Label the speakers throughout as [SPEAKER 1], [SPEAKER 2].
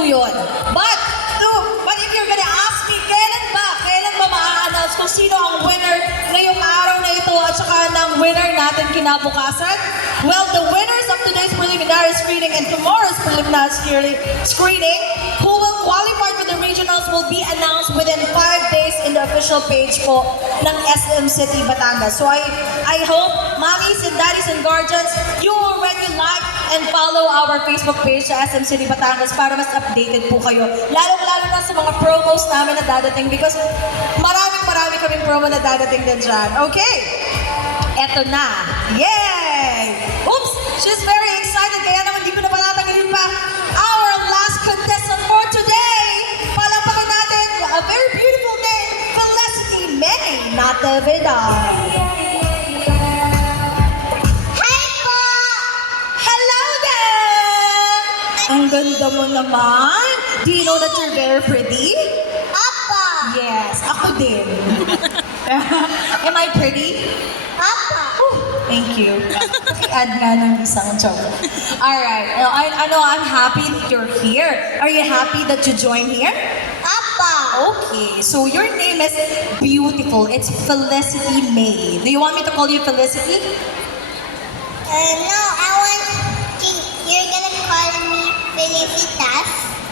[SPEAKER 1] po yun. But if you're gonna ask me, kailan ba ma-announce kung sino ang winner ngayong araw na ito at saka ng winner natin kinabukasan? Well, the winners of today's preliminary screening and tomorrow's preliminary screening who will qualify for the regionals will be announced within 5 days in the official page po ng SM City Batangas. So I hope, mommies and daddies and guardians, you already like and follow our Facebook page sa SM City Batangas para mas updated po kayo. Lalong-lalo na sa mga promos namin na dadating because marami kaming promo na dadating din dyan. Okay, eto na. Yay! Oops! She's very excited kaya naman di ko na palatangin pa our last contestant for today. Palapakin natin a very beautiful name, Felicity May Natividad. Ang ganda mo naman. Do you know that you're very pretty?
[SPEAKER 2] Papa!
[SPEAKER 1] Yes, ako din. Am I pretty?
[SPEAKER 2] Papa!
[SPEAKER 1] Thank you. Add nga ng isang joke. Alright, I know I'm happy that you're here. Are you happy that you joined here?
[SPEAKER 2] Papa!
[SPEAKER 1] Okay, so your name is beautiful. It's Felicity May. Do you want me to call you Felicity?
[SPEAKER 2] No, I want to, you're gonna call me Felicitas.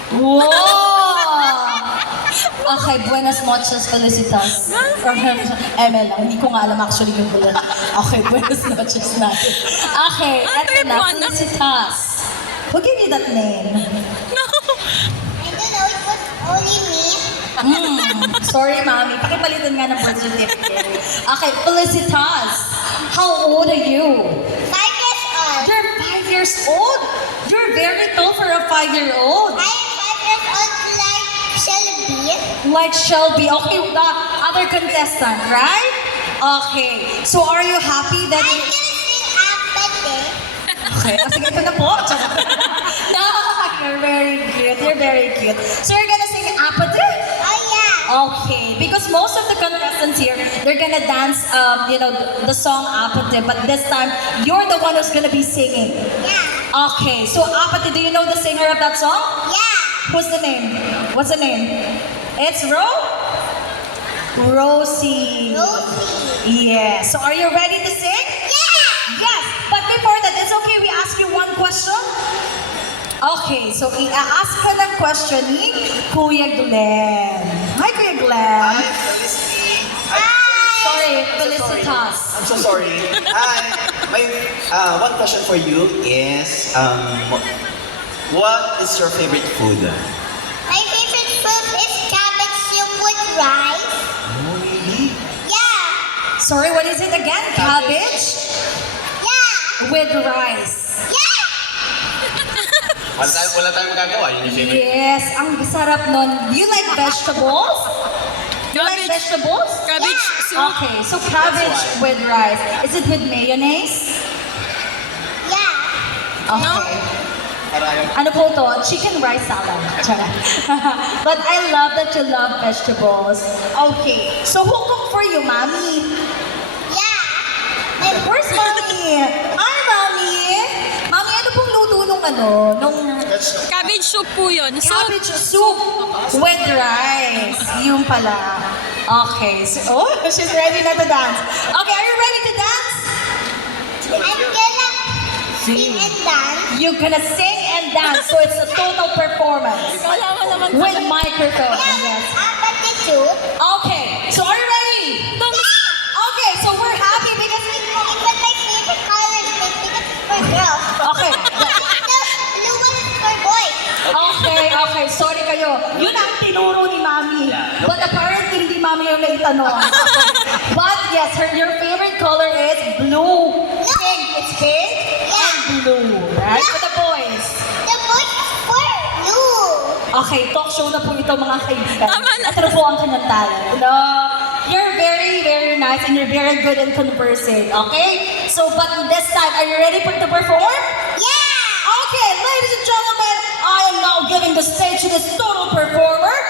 [SPEAKER 1] Wow! Okay, buenas noches, Felicitas. ML lang, hindi ko nga alam actually yung bulan. Okay, buenas noches natin. Okay, eto na, Felicitas. Who gave you that name?
[SPEAKER 2] I don't know, it was only me.
[SPEAKER 1] Sorry, Mami. Pakipalitan nga ng birth certificate. Okay, Felicitas. How old are you?
[SPEAKER 2] 5 years old.
[SPEAKER 1] You're 5 years old? You're very tall for a 5-year-old.
[SPEAKER 2] I am 5 years old like Shelby.
[SPEAKER 1] Like Shelby. Okay, the other contestant, right? Okay. So are you happy that
[SPEAKER 2] I'm gonna sing Apate.
[SPEAKER 1] Okay, sige, ito na po. No, you're very cute. You're very cute. So you're gonna sing Apate?
[SPEAKER 2] Oh yeah.
[SPEAKER 1] Okay, because most of the contestants here, they're gonna dance, the song Apate, but this time, you're the one who's gonna be singing.
[SPEAKER 2] Yeah.
[SPEAKER 1] Okay, so Apate, do you know the singer of that song?
[SPEAKER 2] Yeah.
[SPEAKER 1] What's the name? What's the name? It's Rosie.
[SPEAKER 2] Rosie.
[SPEAKER 1] Yes. So are you ready to sing?
[SPEAKER 2] Yeah.
[SPEAKER 1] Yes. But before that, it's okay we ask you one question? Okay, so i-ask ka ng question ni Kuya Glenn. Hi, Kuya Glenn.
[SPEAKER 3] Hi, Felicity.
[SPEAKER 1] Sorry,
[SPEAKER 3] I'm
[SPEAKER 1] Felicitas.
[SPEAKER 3] so sorry. Hi. My one question for you is what is your favorite food?
[SPEAKER 2] My favorite food is cabbage soup with rice.
[SPEAKER 3] Oh, really?
[SPEAKER 2] Yeah.
[SPEAKER 1] Sorry, what is it again? Cabbage
[SPEAKER 2] Yeah.
[SPEAKER 1] with rice.
[SPEAKER 2] Yeah.
[SPEAKER 3] Wala tayong magagawa. Yun yung favorite.
[SPEAKER 1] Yes, ang sarap nun. Do you like vegetables? You like
[SPEAKER 4] Cabbage.
[SPEAKER 1] vegetables?
[SPEAKER 4] Cabbage soup.
[SPEAKER 1] Okay, so cabbage with rice. Is it with mayonnaise?
[SPEAKER 2] Yeah.
[SPEAKER 1] Okay.
[SPEAKER 3] Parang
[SPEAKER 1] Ano po to? Chicken rice salad. Charot. But I love that you love vegetables. Okay. So who cooked for you, Mommy?
[SPEAKER 2] Yeah.
[SPEAKER 1] Where's Mommy? Hi, Mommy! Mommy, ano pong luto nung
[SPEAKER 4] Cabbage soup po yun.
[SPEAKER 1] cabbage soup with rice. Yung pala. Okay. So, she's ready na to dance. Okay, are you ready to dance?
[SPEAKER 2] I'm gonna sing and dance.
[SPEAKER 1] You're gonna sing and dance, so it's a total performance.
[SPEAKER 4] Wala mo naman
[SPEAKER 1] With microphone,
[SPEAKER 2] Yeah,
[SPEAKER 1] yes.
[SPEAKER 2] apate soup.
[SPEAKER 1] Okay, so are you ready? Okay, so we're happy because
[SPEAKER 2] But my favorite color is pink because it's for girls.
[SPEAKER 1] okay.
[SPEAKER 2] The blue one is for boys.
[SPEAKER 1] Okay, sorry kayo. Yun ang tinuro ni Mami. But apparently, hindi Mami yung naitanong. But yes, your favorite color is blue. Pink, it's pink and blue, right? For the boys.
[SPEAKER 2] The boys is for blue.
[SPEAKER 1] Okay, talk show na po ito mga kaibigan.
[SPEAKER 4] Tama na.
[SPEAKER 1] Ito na po ang kanyang talent. No, you're very, very nice and you're very good in conversing, okay? So, but this time, are you ready to perform?
[SPEAKER 2] Yeah.
[SPEAKER 1] Okay, ladies and gentlemen, I am now giving the stage to this total performer.